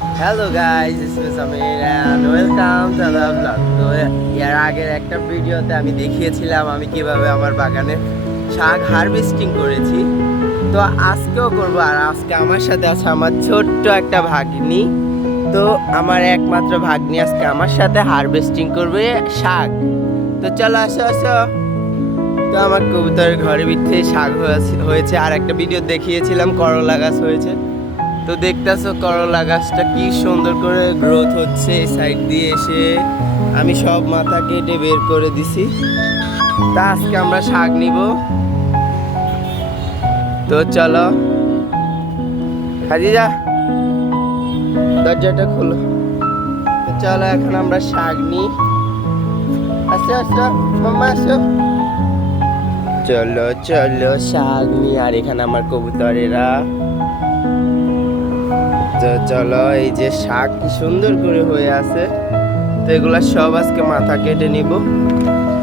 Hello guys this is Amir and welcome to the blog তো এর আগের একটা ভিডিওতে আমি দেখিয়েছিলাম আমি কীভাবে আমার বাগানে শাক হারভেস্টিং করেছি। তো আজকেও করব আর আজকে আমার সাথে আছে আমার ছোট্ট একটা ভাগ্নি। তো আমার একমাত্র ভাগ্নি আজকে আমার সাথে হারভেস্টিং করবে শাক। তো চলো, আসো আসো। তো আমার কবুতরের ঘরের ভিতরে শাক হয়েছে আর একটা ভিডিও দেখিয়েছিলাম, করলা গাছ হয়েছে। তো দেখতেছো করলা গাছটা কি সুন্দর করে গ্রোথ হচ্ছে এই সাইড দিয়ে এসে। আমি সব মাথা কেটে বের করে দিছি। তা আজকে আমরা শাক নিব। তো চলো। খাদিজা দরজাটা খোলো। তো চলো এখন আমরা শাক নিই। আসো আসো, মাম্মা, আসো। চলো চলো, শাক নিই। আর এখানে আমার কবুতরেরা। তো চলো, এই যে শাক সুন্দর করে হয়ে আছে। তো এগুলা সব আজকে মাথা কেটে নিব।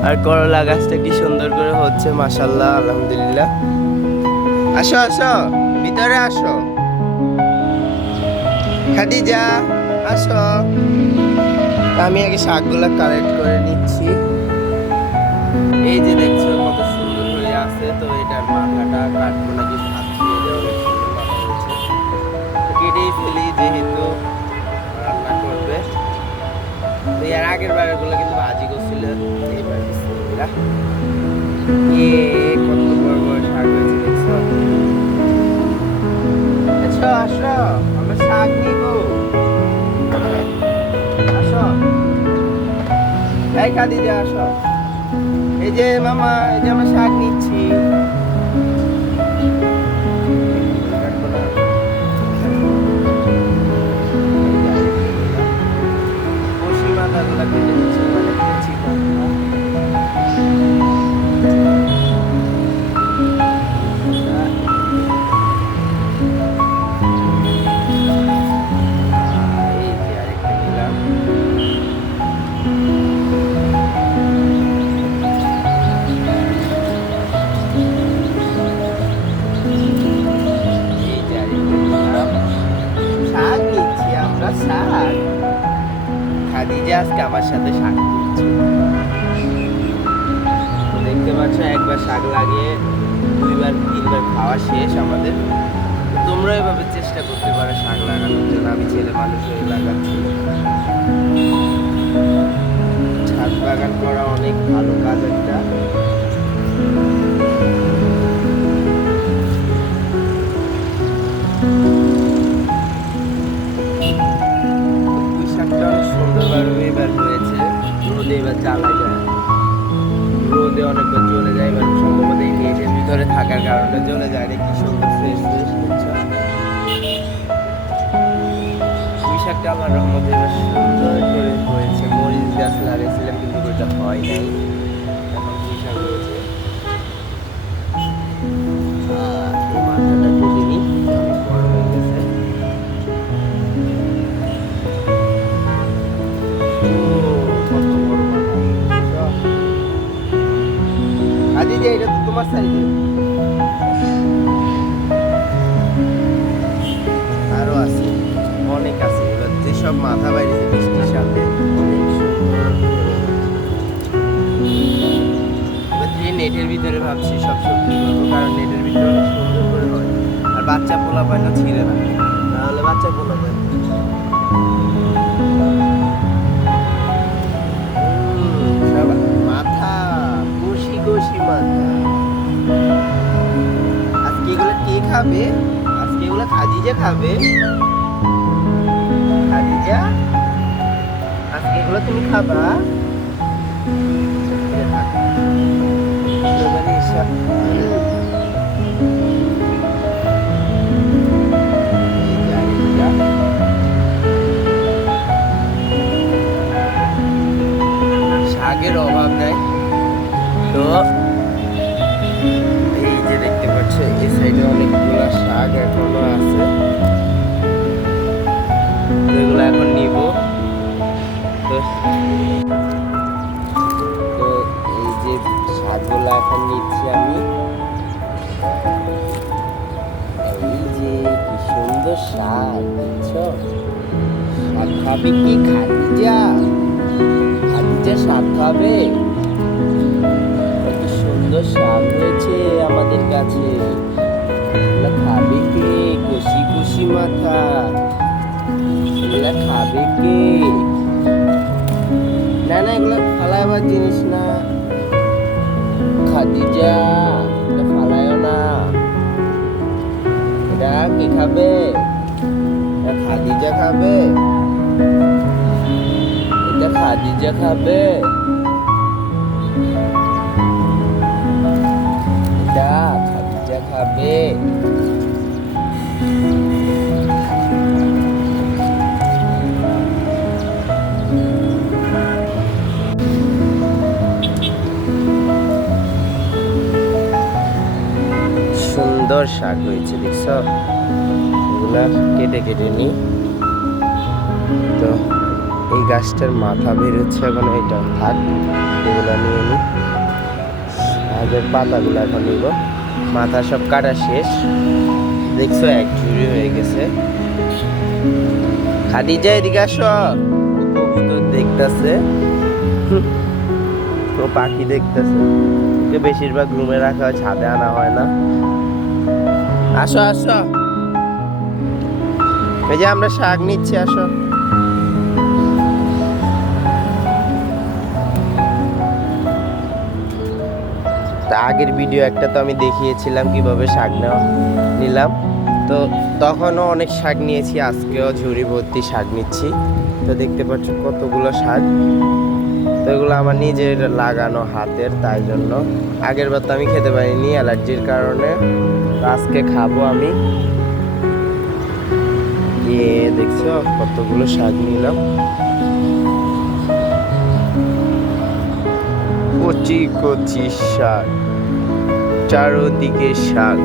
আর করলা গাছটা কি সুন্দর করে হচ্ছে মাসাল্লাহ আলহামদুলিল্লাহ। আসো আসো, ভিতরে আসো। খাদিজা, আসো। আমি আগে শাকগুলা কালেক্ট করে নিচ্ছি। এই যে দেখছ, কত সুন্দর হয়ে আছে, তো এটার মাথাটা কাটবো আগের বারেরগুলো কিন্তু ভাজি করছিল। এইবার বিসমিল্লাহ। শাক আচ্ছা এই এই যে মামা, এই যে আমরা শাক নিচ্ছি। কষি মাথাগুলো কেটে নিচ্ছি মানে কচি খাদিজা আজকে আমার সাথে শাক তুলছে। দেখতে পাচ্ছ, একবার শাক লাগিয়ে দুইবার, তিনবার খাওয়া শেষ আমাদের। তোমরা এভাবে চেষ্টা করতে পারো শাক লাগানোর জন্য, আমি ছেলে মানুষ হয়ে লাগাচ্ছি। ছাদ বাগান করা অনেক ভালো কাজ কারণে চলে যায় কি সুন্দর ফ্রেশ ফ্রেশ হচ্ছে আমার রহমতে সুন্দর করে হয়েছে। মরিচ গাছ লাগিয়েছিলাম কিন্তু ওইটা হয় নাই। এখন মাথা বাইরেছে বৃষ্টির সাথে অনেক নেটের ভিতরে ভাবছি সব সবজি কারণ নেটের ভিতরে অনেক সুন্দর করে হয়। আর বাচ্চা পোলা পায় না ছিঁড়ে না, নাহলে বাচ্চা পোলা পায় মাথা, কষি কষি মাথা। আজকে এগুলো কে খাবে? আজকে এগুলো খাদিজা খাবে। খাদিজা আজকে এগুলো তুমি খাবা এ থাক। এবারে এসব- এই যে আরেকটা। শাকের অভাব নাই তো শাক খাবি কি খাদিজা খাদিজা শাক খাবে কত সুন্দর শাক হয়েছে আমাদের কাছে খাবে কে খুশি খুশি মাথা এগুলা খাবে কে না না এগুলা ফালাইবার জিনিস না খাদিজা এটা ফালাইও না এটা কে খাবে? খাদিজা খাবে? এটা খাদিজা খাবে? এটা খাদিজা খাবে? সুন্দর শাক হয়েছে, দেখছ? এগুলা কেটে কেটে নি। তো এই গাছটার মাথা বেরোচ্ছে এখন, এটা থাক, এগুলো নিয়ে নি। আগের পাতাগুলো এখন নিব। মাথা সব কাটা শেষ। দেখছ, এক ঝুড়ি হয়ে গেছে। খাদিজা, এদিকে আসো। দেখতেছে। ও পাখি দেখতেছে। ওকে বেশিরভাগ রুমে রাখা হয়, ছাদে আনা হয় না। আসো আসো। এই যে আমরা শাক নিচ্ছি, আসো। তা আগের ভিডিও একটা তো আমি দেখিয়েছিলাম কীভাবে শাক নেওয়া নিলাম। তো তখনও অনেক শাক নিয়েছি, আজকেও ঝুড়ি ভর্তি শাক নিচ্ছি। তো দেখতে পাচ্ছ কতগুলো শাক। তো এগুলো আমার নিজের লাগানো হাতের, তাই জন্য। আগের বার তো আমি খেতে পারিনি অ্যালার্জির কারণে। আজকে খাব আমি। গিয়ে দেখছ কতগুলো শাক নিলাম। কচি কচি শাক, চারোদিকে শাক।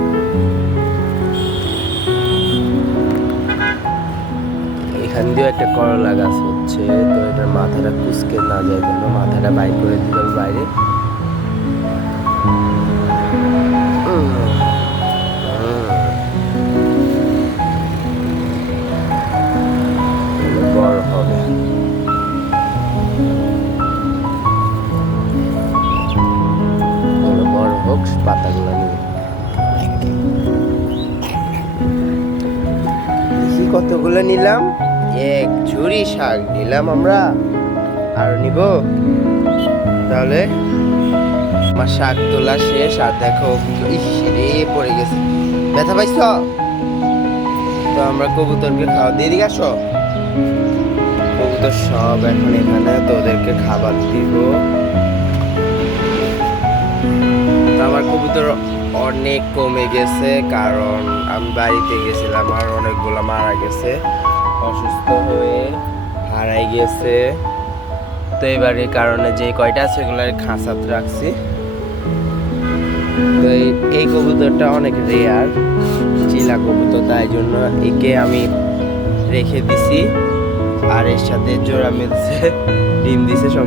এখান দিয়েও একটা করলা গাছ হচ্ছে, তো এটার মাথাটা কুচকে না যায় জন্য মাথাটা বাইর করে দিলাম বাইরে। শাক নিলাম আমরা আর নিব। তাহলে আমার শাক তোলা শেষ আর দেখো রে পড়ে গেছে। ব্যথা পাইছ? তো আমরা কবুতরকে খাওয়া দিয়ে দিকে আসো। কবুতর সব এখন এখানে তো ওদেরকে খাবার দিব। আমার কবুতর অনেক কমে গেছে কারণ আমি বাড়িতে গেছিলাম আর অনেকগুলো মারা গেছে। অসুস্থ হয়ে হারাই গেছে। তো এবার এই কারণে যে কয়টা আছে সেগুলো খাঁচাত রাখছি। তো এই- কবুতরটা অনেক রেয়ার চিলা কবুতর, তাই জন্য একে আমি রেখে দিছি। আর এর সাথে জোড়া মিলছে ডিম দিছে সব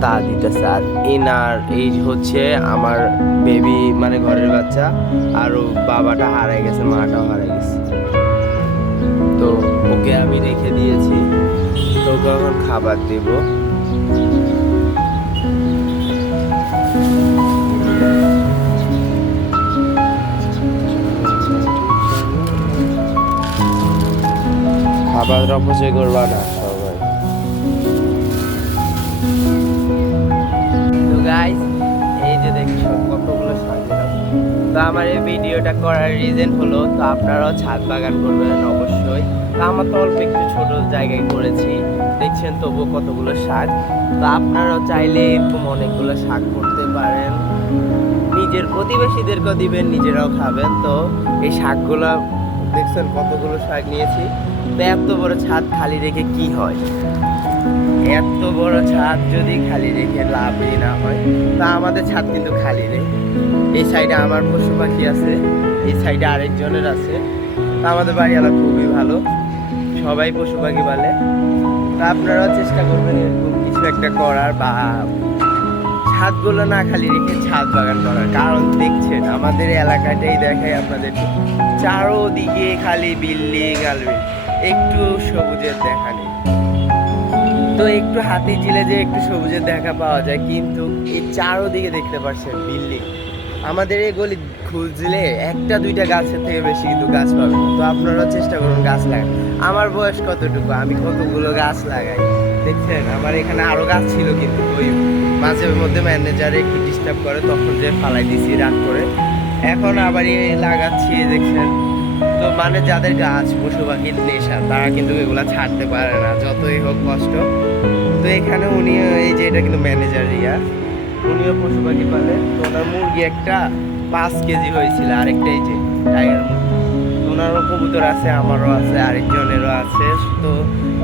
তা দিতেছে। আর ইনার এই হচ্ছে আমার বেবি মানে ঘরের বাচ্চা, আর বাবাটা হারাই গেছে, মাটাও হারাই গেছে। তো ওকে আমি রেখে দিয়েছি। ওকে খাবার দেব। খাবার অপচয় করবা না সবাই। এই যে দেখছ কতগুলো তো আমার এই ভিডিওটা করার রিজন হলো, তো আপনারাও ছাদ বাগান করবেন অবশ্যই। তো আমার তো অল্প একটু ছোট জায়গায় করেছি দেখছেন তবুও কতগুলো শাক। তো আপনারাও চাইলে এরকম অনেকগুলো শাক করতে পারেন। নিজের প্রতিবেশীদেরকেও দিবেন, নিজেরাও খাবেন। তো এই শাকগুলো, দেখছেন কতগুলো শাক নিয়েছি। তো এত বড় ছাদ খালি রেখে কি হয়? এত বড় ছাদ যদি খালি রেখে লাভই না হয়, তা আমাদের ছাদ কিন্তু খালি নেই। এই সাইডে আমার পশু পাখি আছে, এই সাইডে আরেকজনের আছে। তা আমাদের বাড়িওয়ালা খুবই ভালো। সবাই পশু পাখি বলে তা আপনারাও চেষ্টা করবেন এরকম কিছু একটা করার বা ছাদগুলো না খালি রেখে ছাদ বাগান করার। কারণ দেখছেন, আমাদের এলাকাটাই দেখায় আপনাদের চারোদিকে খালি বিল্ডিং আর একটু সবুজের দেখা নেই। তো একটু হাতি ঝিলে যে একটু সবুজের দেখা পাওয়া যায়, কিন্তু এই চারোদিকে দেখতে পাচ্ছেন বিল্ডিং। আমাদের এই গলি খুঁজলে একটা, দুইটা গাছের থেকে বেশি কিন্তু গাছ পাবেন না। তো আপনারাও চেষ্টা করুন গাছ লাগান আমার বয়স কতটুকু? আমি কতগুলো গাছ লাগাই? দেখছেন, আমার এখানে আরও গাছ ছিল কিন্তু ওই মাঝে মধ্যে ম্যানেজার একটু ডিস্টার্ব করে, তখন যে ফালাই দিছি রাত করে। এখন আবার লাগাচ্ছি, দেখছেন। তো মানে যাদের গাছ পশু পাখির নেশা, তারা কিন্তু এগুলা ছাড়তে পারে না, যতই হোক কষ্ট। তো এখানে উনি, এই যে এটা কিন্তু ম্যানেজার রিয়া উনিও পশু পাখি পালে তো ওনার মুরগি একটা পাঁচ কেজি হয়েছিল আরেকটা এই যে টাইগার মুরগি। ওনারও কবুতর আছে, আমারও আছে, আরেকজনেরও আছে। তো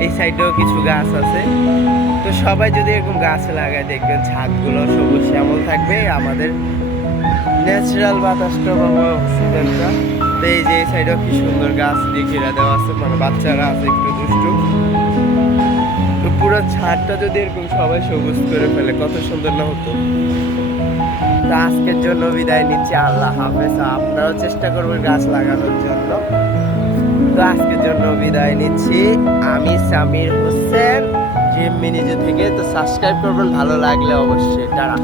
এই সাইডেও কিছু গাছ আছে। তো সবাই যদি এরকম গাছ লাগায়, দেখবেন ছাদগুলো সবুজ শ্যামল থাকবে। আমাদের ন্যাচারাল বাতাসটা পাবো অক্সিজেনটা তো এই যে এই সাইডেও কি সুন্দর গাছ দিয়ে ঘেরা দেওয়া আছে। মানে বাচ্চারা আছে একটু দুষ্টু। পুরো ছাদটা যদি এরকম সবাই সবুজ করে ফেলে, কত সুন্দর না হতো? আজকের জন্য বিদায় নিচ্ছি। আল্লাহ হাফেজ। আপনারাও চেষ্টা করবেন গাছ লাগানোর জন্য। তো আজকের জন্য বিদায় নিচ্ছি। আমি সামির হোসেন জিম মিনিজে থেকে। তো সাবস্ক্রাইব করবেন, ভালো লাগলে অবশ্যই। তারা